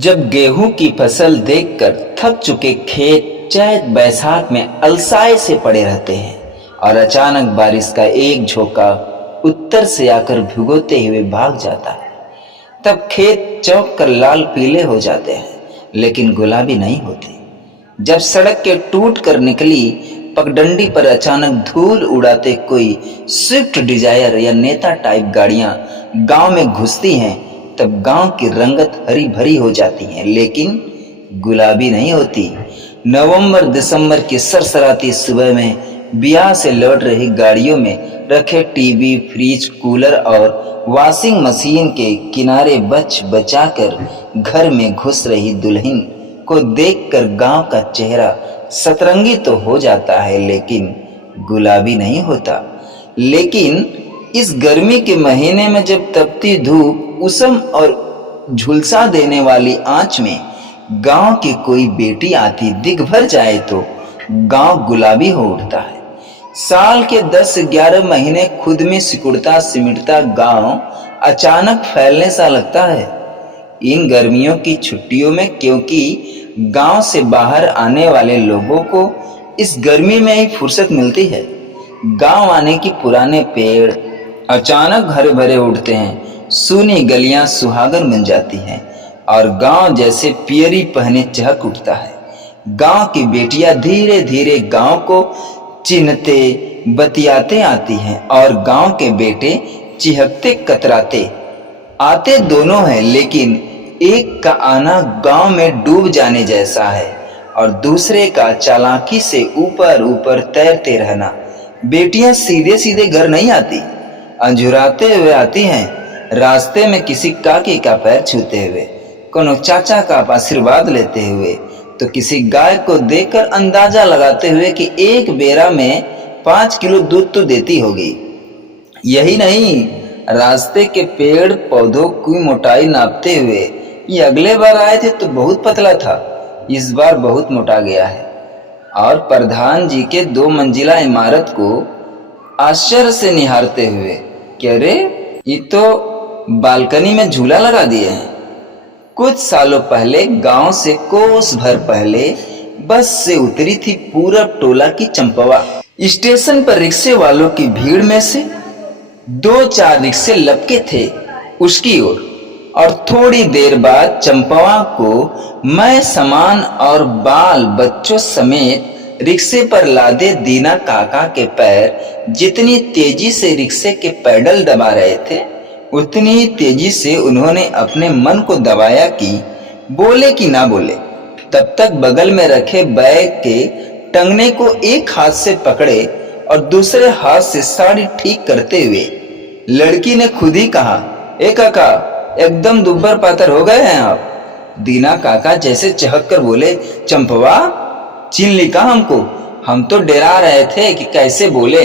जब गेहूं की फसल देखकर थक चुके खेत चैत बैसाख में अलसाए से पड़े रहते हैं और अचानक बारिश का एक झोंका उत्तर से आकर भिगोते हुए भाग जाता है, तब खेत चौंक कर लाल पीले हो जाते हैं लेकिन गुलाबी नहीं होते। जब सड़क के टूट कर निकली पगडंडी पर अचानक धूल उड़ाते कोई स्विफ्ट डिजायर या नेता टाइप गाड़ियां गांव में घुसती हैं, तब गांव की रंगत हरी भरी हो जाती है लेकिन गुलाबी नहीं होती। नवंबर दिसंबर की सरसराती सुबह में ब्याह से लौट रही गाड़ियों में रखे टीवी, फ्रिज, कूलर और वॉशिंग मशीन के किनारे बच बचाकर घर में घुस रही दुल्हन को देखकर गांव का चेहरा सतरंगी तो हो जाता है लेकिन गुलाबी नहीं होता। लेकिन इस गर्मी के महीने में जब तपती धूप उसम और झुलसा देने वाली आंच में गांव की कोई बेटी आती दिख भर जाए तो गांव गुलाबी हो उठता है। साल के 10-11 महीने खुद में सिकुड़ता सिमटता गांव अचानक फैलने सा लगता है। इन गर्मियों की छुट्टियों में क्योंकि गांव से बाहर आने वाले लोगों को इस गर्मी में ही फुर्सत मिलती है, गांव आने की पुराने पेड़ अचानक हरे भरे उठते हैं, सूनी गलियां सुहागन बन जाती हैं और गांव जैसे पियरी पहने चहक उठता है। गांव की बेटियां धीरे धीरे गांव को चिन्हते बतियाते आती हैं और गांव के बेटे चिहकते कतराते आते दोनों हैं, लेकिन एक का आना गांव में डूब जाने जैसा है और दूसरे का चालाकी से ऊपर ऊपर तैरते रहना। बेटियां सीधे सीधे घर नहीं आती, अंझुराते हुए आती हैं, रास्ते में किसी काकी का पैर छूते हुए, कोनो चाचा का आशीर्वाद लेते हुए, तो किसी गाय को देखकर अंदाजा लगाते हुए कि एक बेरा में 5 किलो दूध तो देती होगी। यही नहीं, रास्ते के पेड़ पौधों की मोटाई नापते हुए, ये अगले बार आए थे तो बहुत पतला था, इस बार बहुत मोटा गया है। और प्रधान जी के 2 मंजिला इमारत को आश्चर्य से निहारते हुए कि अरे ये तो बालकनी में झूला लगा दिए हैं। कुछ सालों पहले गांव से कोस भर पहले बस से उतरी थी पूरब टोला की चंपवा। स्टेशन पर रिक्शे वालों की भीड़ में से 2-4 रिक्शे लपके थे उसकी ओर और थोड़ी देर बाद चंपवा को मैं सामान और बाल बच्चों समेत रिक्शे पर लादे दीना काका के पैर जितनी तेजी से रिक्शे के पैडल दबा रहे थे उतनी ही तेजी से उन्होंने अपने मन को दबाया कि बोले कि ना बोले। तब तक बगल में रखे बैग के टंगने को एक हाथ से पकड़े और दूसरे हाथ से साड़ी ठीक करते हुए लड़की ने खुद ही कहा, ए काका, एकदम दुब्बर पातर हो गए हैं आप। दीना काका जैसे चहक कर बोले, चंपवा चिन्ह लिखा हमको, हम तो डरा रहे थे कि कैसे बोले।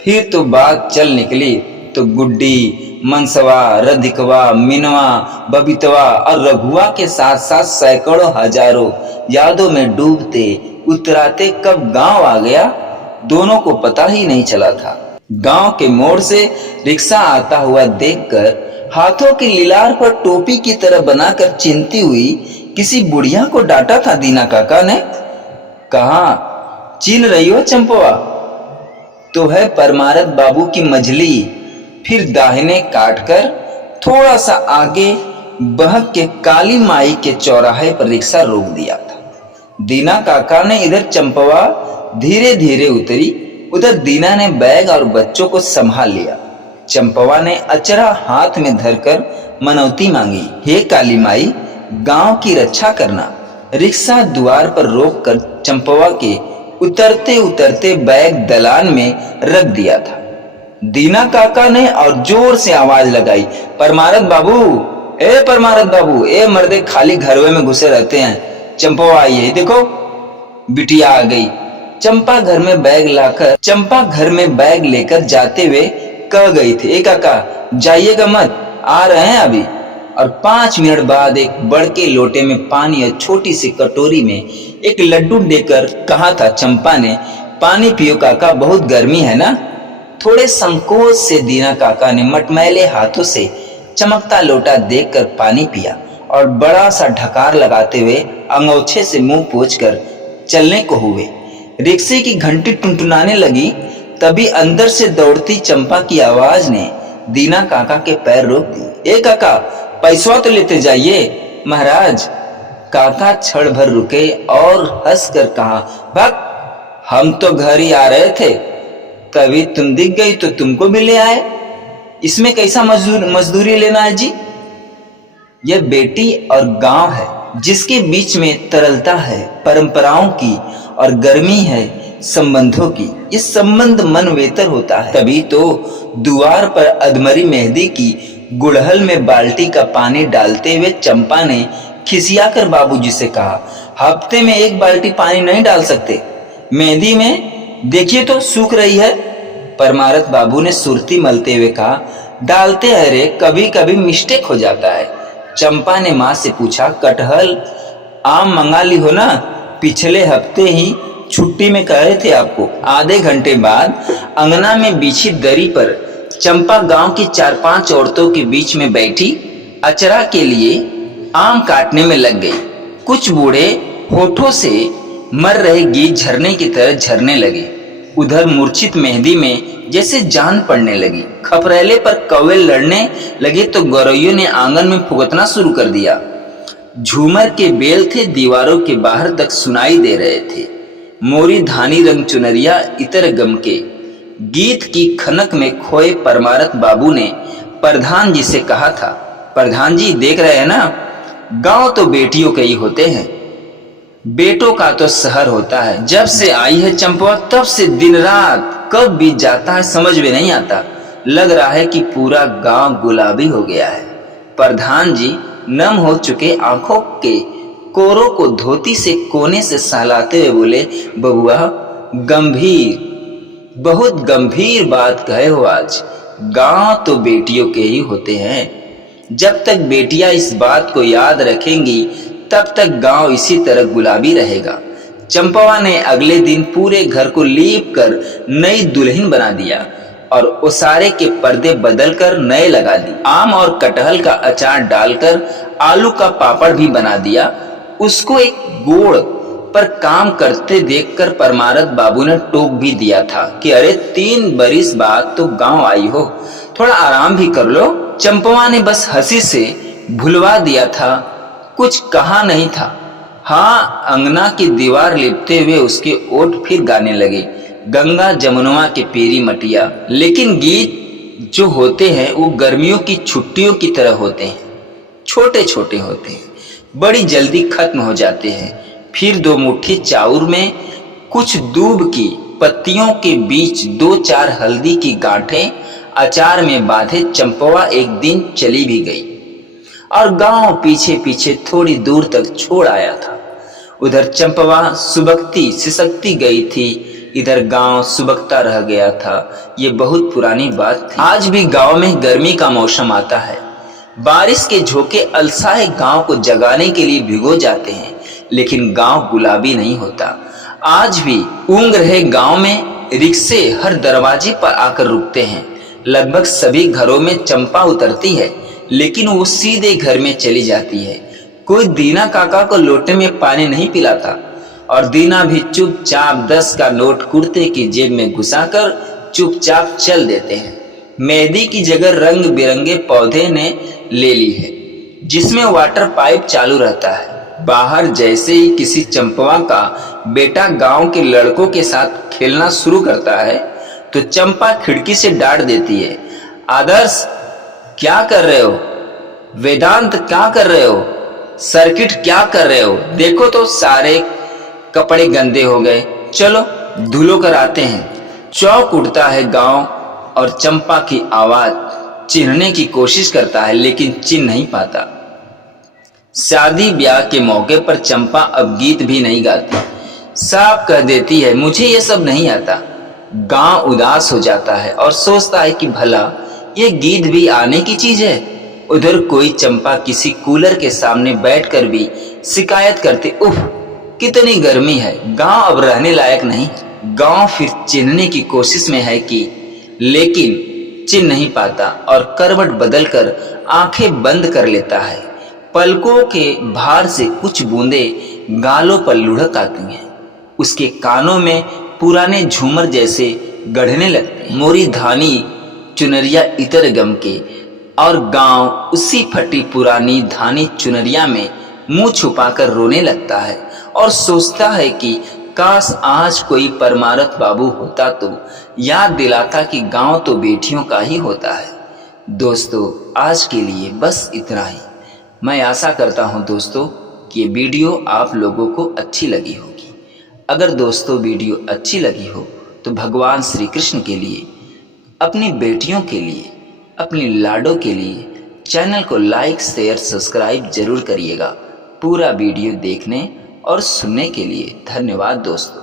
फिर तो बात चल निकली तो गुड्डी, मनसवा, रधिकवा, मिनवा, बबीतवा और रघुआ के साथ साथ सैकड़ों हजारों यादों में डूबते उतराते कब गांव आ गया दोनों को पता ही नहीं चला था। गांव के मोड़ से रिक्शा आता हुआ देखकर हाथों की लिलार पर टोपी की तरह बनाकर चिंती हुई किसी बुढ़िया को डांटा था दीना काका ने। कहा, चिन्ह रही हो चंपवा? तो है परमारथ बाबू की मझली। फिर दाहिने काटकर थोड़ा सा आगे बहक के काली माई के चौराहे पर रिक्शा रोक दिया था। दीना काका ने इधर चंपवा धीरे धीरे उतरी, उधर दीना ने बैग और बच्चों को संभाल लिया। चंपवा ने अचरा हाथ में धरकर मनौती मांगी, हे काली माई, गांव की रक्षा करना। रिक्शा द्वार पर रोककर चंपवा के उतरते उतरते बैग दलान में रख दिया था। दीना काका ने और जोर से आवाज लगाई, परमारथ बाबू, ए परमारथ बाबू, ए मर्दे खाली घरवे में घुसे रहते हैं, चंपवा आई है, देखो। बिटिया आ गई। चंपा घर में बैग लेकर जाते हुए कह गई थी, ए काका जाइएगा मत, आ रहे हैं अभी। और 5 मिनट बाद एक बड़के लोटे में पानी और छोटी सी कटोरी में एक लड्डू देकर कहा था चंपा ने, पानी पियो काका, बहुत गर्मी है ना। थोड़े संकोच से दीना काका ने मटमैले हाथों से चमकता लोटा देखकर पानी पिया और बड़ा सा ढकार लगाते हुए अंगोछे से मुंह पोंछकर चलने को हुए। रिक्शे की घंटी टुनटुनाने लगी। तभी अंदर से दौड़ती चंपा की आवाज ने दीना काका के पैर रोक दिए। ए काका, पैसवा तो लेते जाइए। महाराज, काका क्षण भर रुके और हंसकर कहा, भक्त, हम तो घर ही आ रहे थे, तभी तुम दिख गई तो तुमको भी ले आए। इसमें कैसा मजदूरी लेना है जी? यह बेटी और गांव है, जिसके बीच में तरलता है परंपराओं की और गर्मी है संबंधों की। ये संबंध मन वेतर होता है। तभी तो द्वार पर अधमरी मेहंदी की गुड़हल में बाल्टी का पानी डालते हुए चंपा ने खिसियाकर बाबूजी से कहा, हफ्ते में एक बाल्टी पानी नहीं डाल सकते? मेहंदी में देखिए तो सूख रही है। परमारथ बाबू ने सुरती मलते हुए कहा, डालते हैं रे, कभी कभी मिस्टेक हो जाता है। चंपा ने माँ से पूछा, कटहल आम मंगा ली हो ना? पिछले हफ्ते ही छुट्टी में कह रहे थे आपको। आधे घंटे बाद अंगना में बिछी दरी पर चंपा गांव की 4-5 औरतों के बीच में बैठी अचरा के लिए आम काटने में लग गई। कुछ बूढ़े होठों से मर रहे गीत झरने की तरह झरने लगे। उधर मूर्छित मेहंदी में जैसे जान पड़ने लगी। खपरेले पर कौवे लड़ने लगे तो गौरैयों ने आंगन में फुगतना शुरू कर दिया। झूमर के बेल थे दीवारों के बाहर तक सुनाई दे रहे थे। मोरी धानी रंग चुनरिया इतर गम के। गीत की खनक में खोए परमारथ बाबू ने प्रधान जी से कहा था, प्रधान जी देख रहे हैं ना, गांव तो बेटियों के ही होते हैं, बेटों का तो शहर होता है। जब से आई है चंपा तब से दिन रात कब बीत जाता है समझ में नहीं आता। लग रहा है कि पूरा गांव गुलाबी हो गया है। प्रधान जी नम हो चुके आंखों के कोरों को धोती से कोने से सहलाते हुए बोले, बबुआ, गंभीर, बहुत गंभीर बात कहे हो आज। गांव तो बेटियों के ही होते हैं। जब तक बेटियां इस बात को याद रखेंगी तब तक गांव इसी तरह गुलाबी रहेगा। चंपवा ने अगले दिन पूरे घर को लीप कर नई दुल्हन बना दिया और ओसारे के पर्दे बदलकर नए लगा दिए। आम और कटहल का अचार डालकर आलू का पापड़ भी बना दिया। उसको एक गोड़ पर काम करते देखकर परमारथ बाबू ने टोक भी दिया था कि अरे 3 बरिस बाद तो गांव आई हो, थोड़ा आराम भी कर लो। चंपवा ने बस हंसी से भुलवा दिया था, कुछ कहा नहीं था। हाँ, अंगना की दीवार लिपते हुए उसके ओठ फिर गाने लगे, गंगा जमुनवा के पेरी मटिया। लेकिन गीत जो होते हैं वो गर्मियों की छुट्टियों की तरह होते हैं, छोटे छोटे होते हैं, बड़ी जल्दी खत्म हो जाते हैं। फिर 2 मुट्ठी चाउर में कुछ दूब की पत्तियों के बीच 2-4 हल्दी की गांठें अचार में बांधे चंपवा एक दिन चली भी गई और गांव पीछे पीछे थोड़ी दूर तक छोड़ आया था। उधर चंपवा सुबकती सिसकती गई थी, इधर गांव सुबकता रह गया था। ये बहुत पुरानी बात थी। आज भी गांव में गर्मी का मौसम आता है। बारिश के झोंके अलसाए गांव को जगाने के लिए भिगो जाते हैं, लेकिन गांव गुलाबी नहीं होता। आज भी ऊँग रहे गांव में रिक्शे हर दरवाजे पर आकर रुकते हैं। लगभग सभी घरों में चंपा उतरती है, लेकिन वो सीधे घर में चली जाती है। कोई दीना काका को लोटे में पानी नहीं पिलाता और दीना भी चुपचाप 10 का नोट कुर्ते की जेब में घुसाकर चुपचाप चल देते हैं। मेहंदी की जगह रंग बिरंगे पौधे ने ले ली है, जिसमें वाटर पाइप चालू रहता है। बाहर जैसे ही किसी चंपवा का बेटा गांव के लड़कों के साथ खेलना शुरू करता है तो चंपा खिड़की से डांट देती है, आदर्श क्या कर रहे हो? वेदांत क्या कर रहे हो? सर्किट क्या कर रहे हो? देखो तो सारे कपड़े गंदे हो गए, चलो धुलो कर आते हैं। चौक उठता है गांव और चंपा की आवाज चिन्हने की कोशिश करता है, लेकिन चिन्ह नहीं पाता। शादी ब्याह के मौके पर चंपा अब गीत भी नहीं गाती, साफ कह देती है, मुझे ये सब नहीं आता। गांव उदास हो जाता है और सोचता है कि भला ये गीत भी आने की चीज है। उधर कोई चंपा किसी कूलर के सामने बैठकर भी शिकायत करती, उफ कितनी गर्मी है, गांव अब रहने लायक नहीं। गांव फिर चिन्हने की कोशिश में है कि लेकिन चिन्ह नहीं पाता और करवट बदलकर आंखें बंद कर लेता है। पलकों के भार से कुछ बूंदें गालों पर लुढ़क आती हैं। उसके कानों में पुराने झूमर जैसे गढ़ने लगते हैं। मोरी धानी चुनरिया इतर गम के, और गांव उसी फटी पुरानी धानी चुनरिया में मुंह छुपाकर रोने लगता है और सोचता है कि काश आज कोई परमारथ बाबू होता तो याद दिलाता कि गांव तो बेटियों का ही होता है। दोस्तों, आज के लिए बस इतना ही। मैं आशा करता हूं दोस्तों कि ये वीडियो आप लोगों को अच्छी लगी होगी। अगर दोस्तों वीडियो अच्छी लगी हो तो भगवान श्री कृष्ण के लिए, अपनी बेटियों के लिए, अपनी लाडों के लिए चैनल को लाइक शेयर सब्सक्राइब जरूर करिएगा। पूरा वीडियो देखने और सुनने के लिए धन्यवाद दोस्तों।